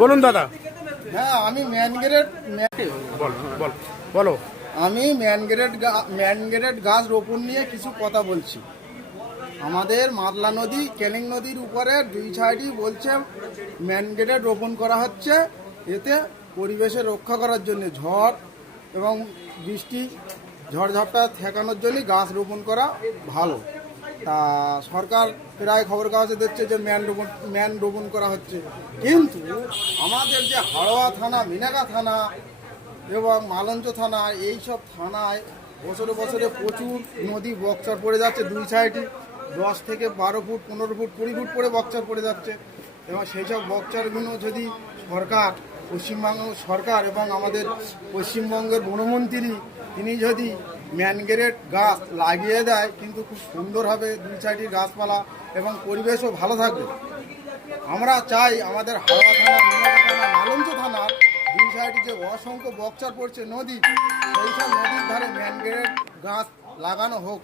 বলুন দাদা। হ্যাঁ, আমি বলো। আমি ম্যানগ্রেড গাছ রোপণ নিয়ে কিছু কথা বলছি। আমাদের মাতলা নদী, ক্যানিং নদীর উপরে দুই সাইডই বলছে ম্যানগ্রেড রোপণ করা হচ্ছে। এতে পরিবেশে রক্ষা করার জন্য ঝড় এবং বৃষ্টি ঝড়ঝাপটা ঠেকানোর জন্য গাছ রোপণ করা ভালো। তা সরকার প্রায় খবর কাগজে দিচ্ছে যে ম্যান রোপণ করা হচ্ছে, কিন্তু আমাদের যে হাড়োয়া থানা, মিনাগা থানা এবং মালঞ্চ থানা, এই সব থানায় বছরে বছরে প্রচুর নদী বক্সর পড়ে যাচ্ছে। দুই সাইডই 10 থেকে 12 ফুট, 15 ফুট, 20 ফুট করে বক্সর পড়ে যাচ্ছে। এবং সেই সব বক্সরগুলো যদি সরকার, পশ্চিমবঙ্গ সরকার এবং আমাদের পশ্চিমবঙ্গের বনমন্ত্রী তিনি যদি ম্যানগ্রেড গাছ লাগিয়ে দেয়, কিন্তু খুব সুন্দর হবে দুই সাইডের গাছপালা এবং পরিবেশও ভালো থাকবে। আমরা চাই আমাদের হাওড়া থানা, মিনাগা থানা, মালঞ্চ থানার দুই সাইডে যে অসংখ্য বক্সর পড়ছে নদী, সেই সব নদীর ধারে ম্যানগ্রেড গাছ লাগানো হোক।